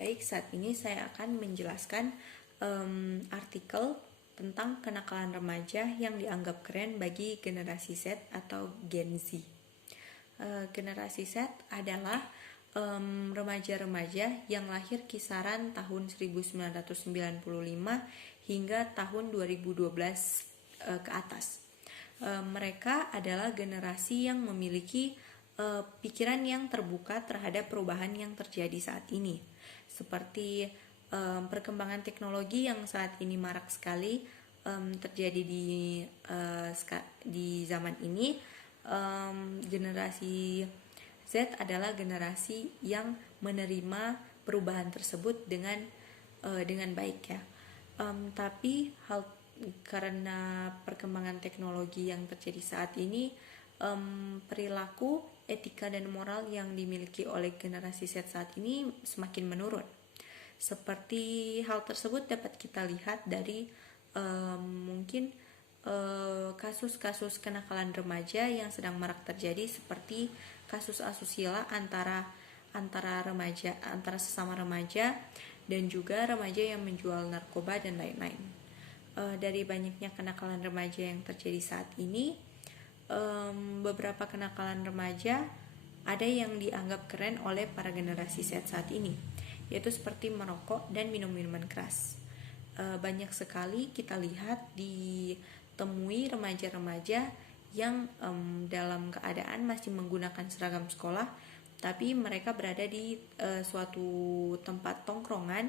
Baik, saat ini saya akan menjelaskan artikel tentang kenakalan remaja yang dianggap keren bagi generasi Z atau Gen Z. Generasi Z adalah remaja-remaja yang lahir kisaran tahun 1995 hingga tahun 2012 ke atas. Mereka adalah generasi yang memiliki pikiran yang terbuka terhadap perubahan yang terjadi saat ini, seperti perkembangan teknologi yang saat ini marak sekali terjadi di zaman ini. Generasi Z adalah generasi yang menerima perubahan tersebut dengan baik ya. Tapi karena perkembangan teknologi yang terjadi saat ini, perilaku, etika dan moral yang dimiliki oleh generasi Z saat ini semakin menurun. Seperti hal tersebut dapat kita lihat dari mungkin kasus-kasus kenakalan remaja yang sedang marak terjadi, seperti kasus asusila antara sesama remaja dan juga remaja yang menjual narkoba dan lain-lain. Dari banyaknya kenakalan remaja yang terjadi saat ini, beberapa kenakalan remaja ada yang dianggap keren oleh para generasi Z saat ini, yaitu seperti merokok dan minum minuman keras. Banyak sekali kita lihat ditemui remaja-remaja yang dalam keadaan masih menggunakan seragam sekolah, tapi mereka berada di suatu tempat tongkrongan,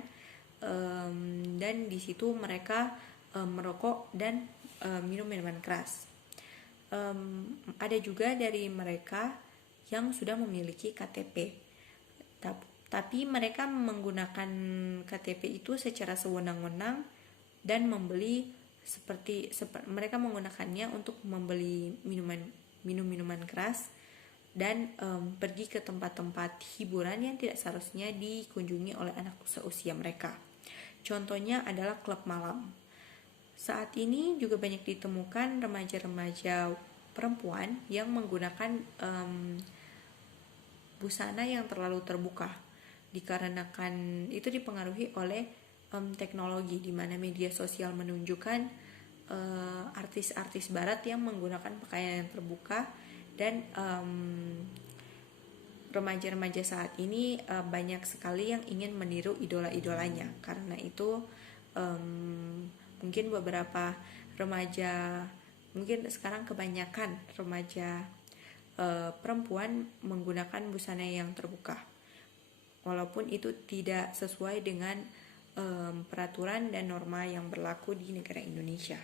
dan di situ mereka merokok dan minum minuman keras. Ada juga dari mereka yang sudah memiliki KTP, tapi mereka menggunakan KTP itu secara sewenang-wenang dan membeli mereka menggunakannya untuk membeli minuman keras dan pergi ke tempat-tempat hiburan yang tidak seharusnya dikunjungi oleh anak seusia mereka. Contohnya adalah klub malam. Saat ini juga banyak ditemukan remaja-remaja perempuan yang menggunakan busana yang terlalu terbuka, dikarenakan itu dipengaruhi oleh teknologi, di mana media sosial menunjukkan artis-artis barat yang menggunakan pakaian yang terbuka, dan remaja-remaja saat ini banyak sekali yang ingin meniru idola-idolanya. Karena itu mungkin beberapa remaja, mungkin sekarang kebanyakan remaja perempuan menggunakan busana yang terbuka, walaupun itu tidak sesuai dengan peraturan dan norma yang berlaku di negara Indonesia.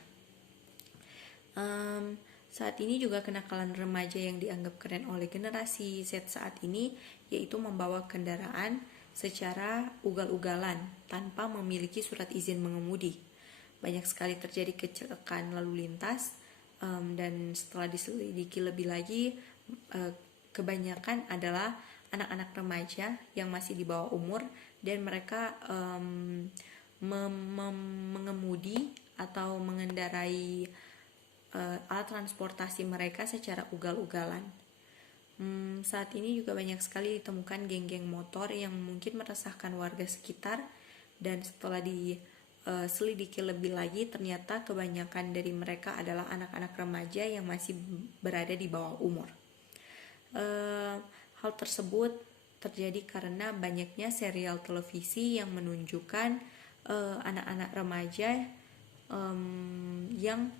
Saat ini juga kenakalan remaja yang dianggap keren oleh generasi Z saat ini, yaitu membawa kendaraan secara ugal-ugalan tanpa memiliki surat izin mengemudi. Banyak sekali terjadi kecelakaan lalu lintas, dan setelah diselidiki lebih lagi, kebanyakan adalah anak-anak remaja yang masih di bawah umur, dan mereka mengemudi atau mengendarai alat transportasi mereka secara ugal-ugalan. Saat ini juga banyak sekali ditemukan geng-geng motor yang mungkin meresahkan warga sekitar, dan setelah diselidiki lebih lagi, ternyata kebanyakan dari mereka adalah anak-anak remaja yang masih berada di bawah umur. Hal tersebut terjadi karena banyaknya serial televisi yang menunjukkan anak-anak remaja yang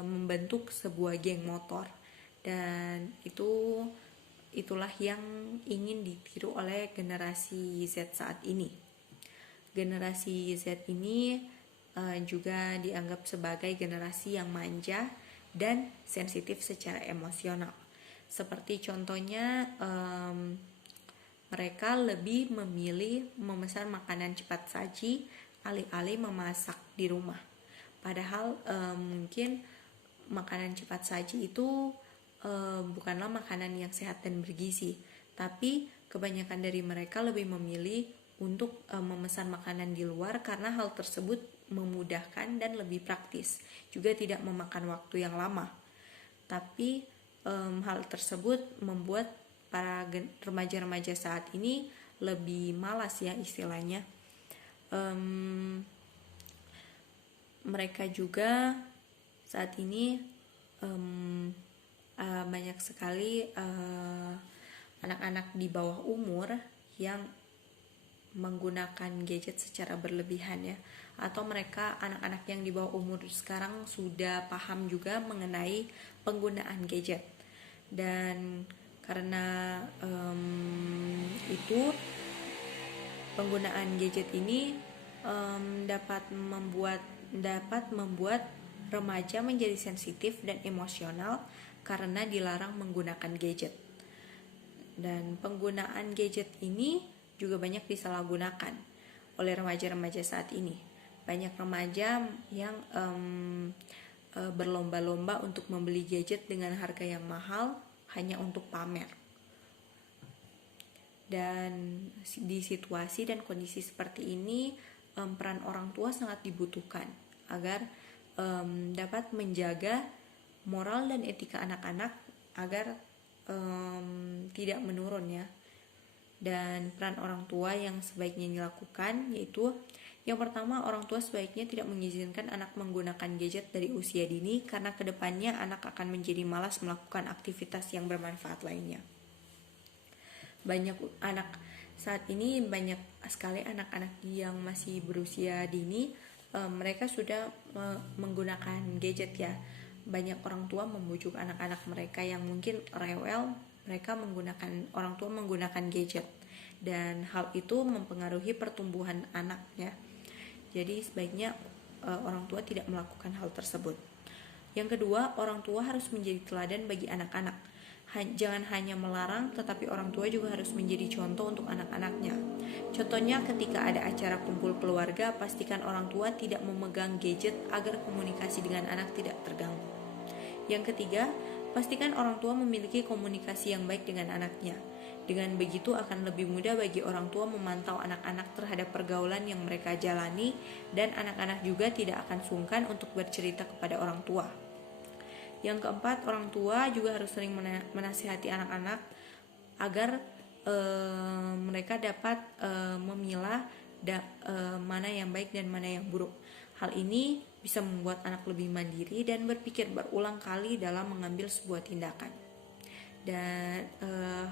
membentuk sebuah geng motor, dan itulah yang ingin ditiru oleh generasi Z saat ini. Generasi Z ini juga dianggap sebagai generasi yang manja dan sensitif secara emosional. Seperti contohnya, mereka lebih memilih memesan makanan cepat saji alih-alih memasak di rumah. Padahal mungkin makanan cepat saji itu bukanlah makanan yang sehat dan bergizi, tapi kebanyakan dari mereka lebih memilih untuk memesan makanan di luar karena hal tersebut memudahkan dan lebih praktis, juga tidak memakan waktu yang lama. Tapi hal tersebut membuat para remaja-remaja saat ini lebih malas ya istilahnya. Mereka juga saat ini banyak sekali anak-anak di bawah umur yang menggunakan gadget secara berlebihan ya, atau mereka anak-anak yang di bawah umur sekarang sudah paham juga mengenai penggunaan gadget, dan karena itu penggunaan gadget ini dapat membuat remaja menjadi sensitif dan emosional karena dilarang menggunakan gadget. Dan penggunaan gadget ini juga banyak disalahgunakan oleh remaja-remaja saat ini. Banyak remaja yang berlomba-lomba untuk membeli gadget dengan harga yang mahal hanya untuk pamer. Dan di situasi dan kondisi seperti ini, peran orang tua sangat dibutuhkan agar dapat menjaga moral dan etika anak-anak agar tidak menurun ya. Dan peran orang tua yang sebaiknya dilakukan yaitu, yang pertama, orang tua sebaiknya tidak mengizinkan anak menggunakan gadget dari usia dini, karena kedepannya anak akan menjadi malas melakukan aktivitas yang bermanfaat lainnya. Banyak sekali anak-anak yang masih berusia dini, mereka sudah menggunakan gadget ya. Banyak orang tua membujuk anak-anak mereka yang mungkin rewel, orang tua menggunakan gadget, dan hal itu mempengaruhi pertumbuhan anak ya. Jadi sebaiknya orang tua tidak melakukan hal tersebut. Yang kedua, orang tua harus menjadi teladan bagi anak-anak. Jangan hanya melarang, tetapi orang tua juga harus menjadi contoh untuk anak-anaknya. Contohnya, ketika ada acara kumpul keluarga, pastikan orang tua tidak memegang gadget agar komunikasi dengan anak tidak terganggu. Yang ketiga, pastikan orang tua memiliki komunikasi yang baik dengan anaknya. Dengan begitu akan lebih mudah bagi orang tua memantau anak-anak terhadap pergaulan yang mereka jalani, dan anak-anak juga tidak akan sungkan untuk bercerita kepada orang tua. Yang keempat, orang tua juga harus sering menasihati anak-anak agar mereka dapat memilah mana yang baik dan mana yang buruk. Hal ini bisa membuat anak lebih mandiri dan berpikir berulang kali dalam mengambil sebuah tindakan. Dan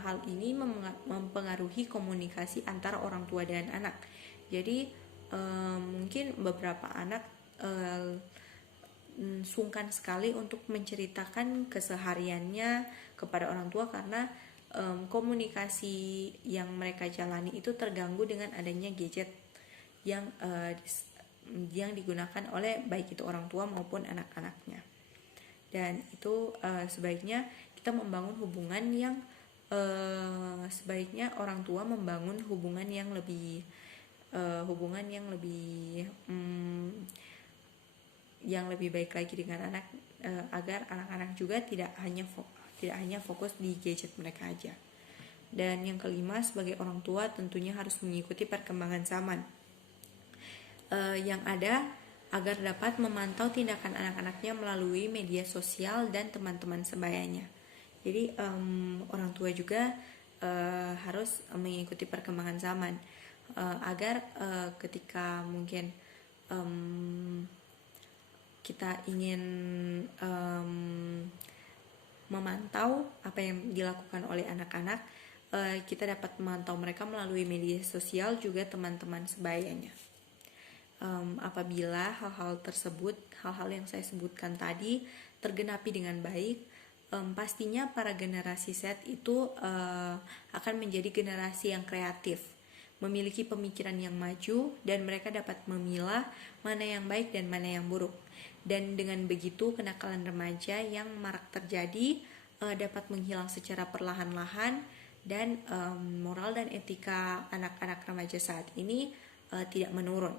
hal ini mempengaruhi komunikasi antara orang tua dan anak. Jadi mungkin beberapa anak sungkan sekali untuk menceritakan kesehariannya kepada orang tua karena komunikasi yang mereka jalani itu terganggu dengan adanya gadget yang digunakan oleh baik itu orang tua maupun anak-anaknya. Dan itu sebaiknya kita membangun hubungan yang sebaiknya orang tua membangun hubungan yang lebih baik lagi dengan anak, agar anak-anak juga tidak hanya fokus di gadget mereka aja. Dan yang kelima, sebagai orang tua tentunya harus mengikuti perkembangan zaman yang ada agar dapat memantau tindakan anak-anaknya melalui media sosial dan teman-teman sebayanya. Jadi orang tua juga harus mengikuti perkembangan zaman agar ketika mungkin kita ingin memantau apa yang dilakukan oleh anak-anak, kita dapat memantau mereka melalui media sosial juga teman-teman sebayanya. Apabila hal-hal yang saya sebutkan tadi tergenapi dengan baik, pastinya para generasi Z itu akan menjadi generasi yang kreatif, memiliki pemikiran yang maju, dan mereka dapat memilah mana yang baik dan mana yang buruk. Dan dengan begitu kenakalan remaja yang marak terjadi dapat menghilang secara perlahan-lahan, dan moral dan etika anak-anak remaja saat ini tidak menurun.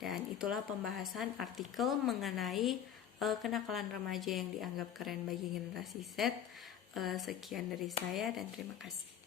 Dan itulah pembahasan artikel mengenai kenakalan remaja yang dianggap keren bagi generasi Z. Sekian dari saya dan terima kasih.